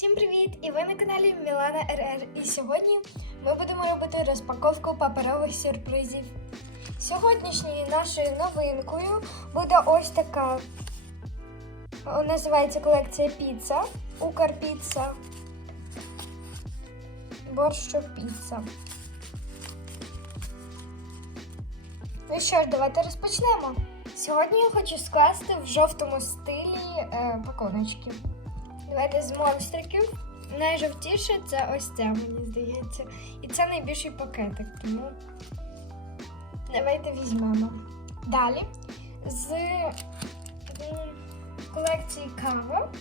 Всім привіт! І ви на каналі Мілана РР. І сьогодні ми будемо робити розпаковку паперових сюрпризів. Сьогоднішньою нашою новинкою буде ось така. Називається колекція піца. Укрпіца. Борщо піца. Ну що ж, давайте розпочнемо. Сьогодні я хочу скласти в жовтому стилі е, пакуночки. Давайте з монстриків. Найжовтіше це ось це, мені здається. І це найбільший пакетик, тому давайте візьмемо. Далі з колекції кава.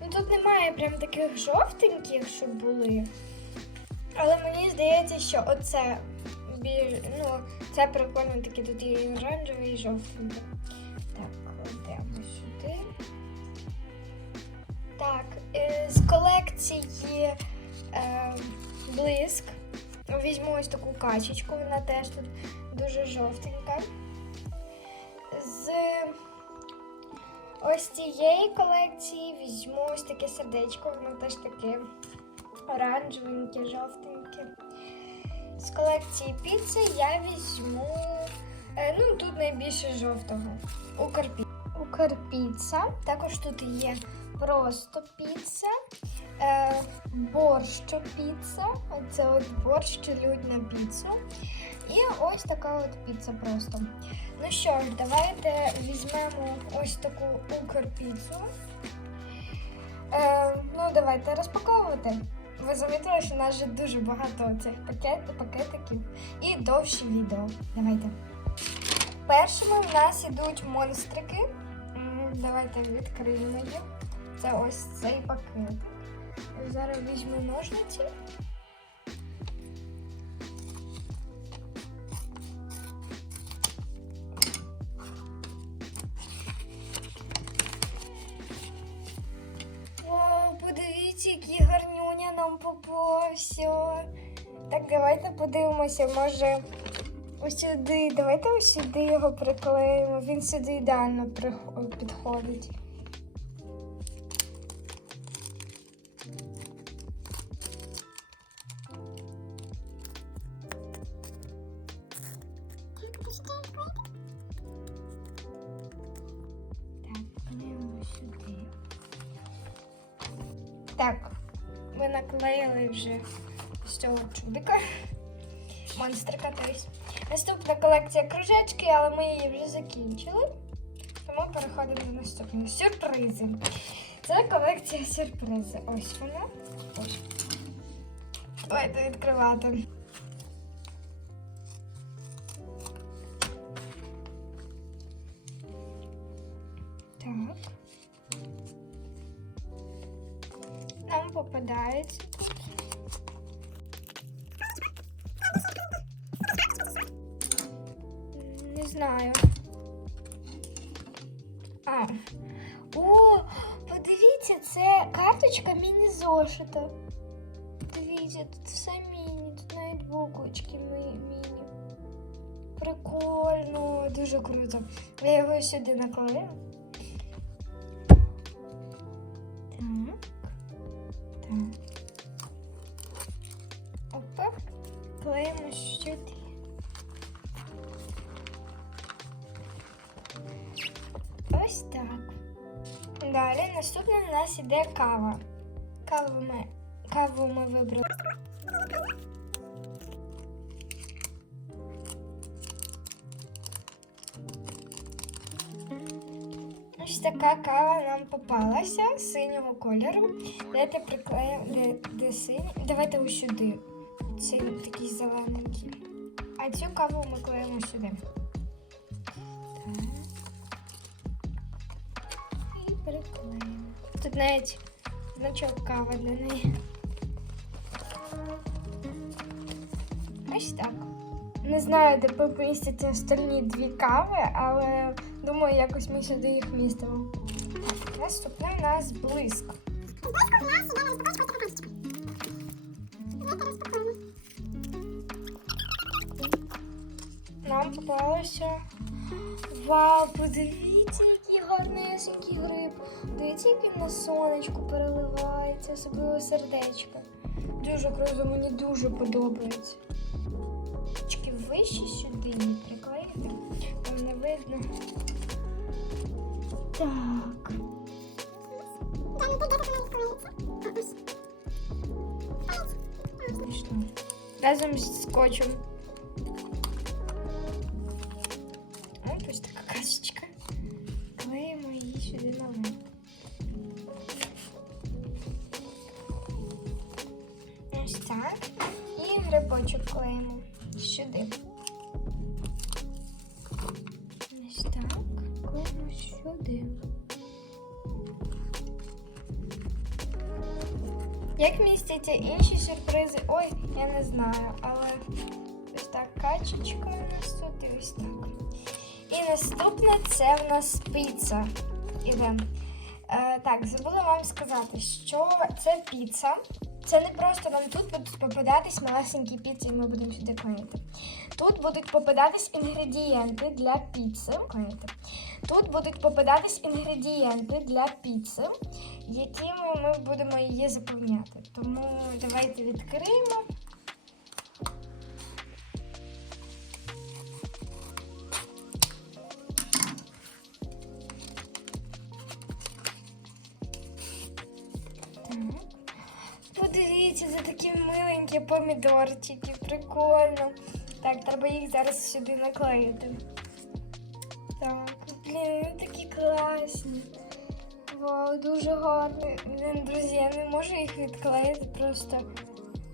Ну тут немає прям таких жовтеньких, щоб були. Але мені здається, що оце біль... ну, це прикольно таке тут і оранжевий, і жовтенький. Так, кладемо сюди. Так, е, з колекції е, блиск. Візьму ось таку качечку, вона теж тут дуже жовтенька. З ось цієї колекції візьму ось таке сердечко, воно теж таке оранжевеньке, жовтеньке. З колекції піци я візьму. е, ну, тут найбільше жовтого. Укрпі... Укрпіца. Також тут є просто піца, е, борщо піца. Це от борщ людна піца. І ось така от піца просто. Ну що ж, давайте візьмемо ось таку укрпіцу. Е, ну, давайте розпаковувати. Ви замітили, що у нас вже дуже багато цих пакет, пакетиків і довші відео. Давайте. Першими в нас ідуть монстрики. Давайте відкриємо їх. Це ось цей пакет. Зараз візьму ножниці. О, подивіться, який гарнюня нам попався. Так, давайте подивимося, може ось сюди. Давайте ось сюди його приклеїмо. Він сюди ідеально підходить. Так, ми наклеїли вже з цього чудика. Монстрика, тобто. Наступна колекція кружечки, але ми її вже закінчили. Тому переходимо до наступного. Сюрпризи. Це колекція сюрпризи. Ось вона. Ось. Давайте відкривати. Так. Нам попадається тут. Знаю. А. О, подивіться, це карточка міні-зошита. Дивіться, тут все міні, тут навіть буквочки міні. Прикольно, дуже круто. Я його сюди наклею. Так. Так. Опа. Клеїмо сюди. Ось так. Далі наступне у нас іде кава. Каву ми, каву ми вибрали. Ось така кава нам попалася синього кольору. Давайте приклеїмо де, де синій. Давайте ось сюди. Цей такий зелененький. А цю каву ми клеїмо сюди. Так. Приклеїмо. Тут навіть значок кава для неї. Ось так. Не знаю, де помістяться остальні дві кави, але думаю, якось ми сюди їх містимо. Наступний у нас блиск. нам попалося. Вау, подивіться, який гарнесенький гриб. Дивіться, як він на сонечку переливається, особливо сердечко. Дуже круто, мені дуже подобається. Трішки вище сюди не приклеїти, там не видно. Так. Разом з скотчем. Грибочок клеїмо сюди. Ось так. Клеїмо сюди. Як містяться інші сюрпризи? Ой, я не знаю, але ось так качечка у нас тут і ось так. І наступне це в нас піца. Іде. Е, так, забула вам сказати, що це піца. Це не просто нам тут будуть попадатись малесенькі піци, і ми будемо сюди клеїти. Тут будуть попадатись інгредієнти для піци. Клеїти. Тут будуть попадатись інгредієнти для піци, якими ми будемо її заповняти. Тому давайте відкриємо. Миленькі помідорчики, прикольно. Так, треба їх зараз сюди наклеїти. Так, блін, вони такі класні. Вау, дуже гарні. Блін, друзі, я не можу їх відклеїти, просто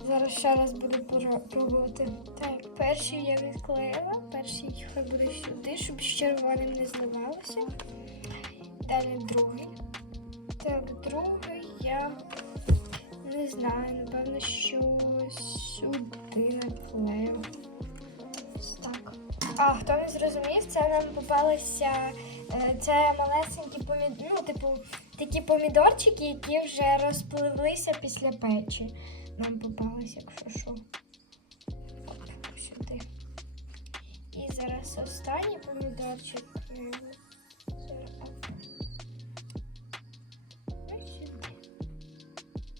зараз ще раз буду пробувати. Так, перший я відклеїла, перший хай буде сюди, щоб з червоним не зливалося. Далі другий. Так, другий я не знаю, напевно, що А хто не зрозумів, це нам попалися. е, Це малесенькі помідори, ну, типу, такі помідорчики, які вже розпливлися після печі. Нам попалися, якщо що. Оп, сюди. І зараз останній помідорчик. е, сюди.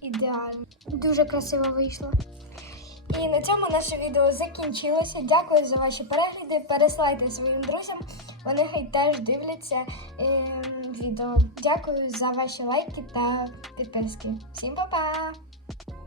Ідеально. Дуже красиво вийшло. І на цьому наше відео закінчилося. Дякую за ваші перегляди. Переслайте своїм друзям. Вони хай теж дивляться е, відео. Дякую за ваші лайки та підписки. Всім па-па!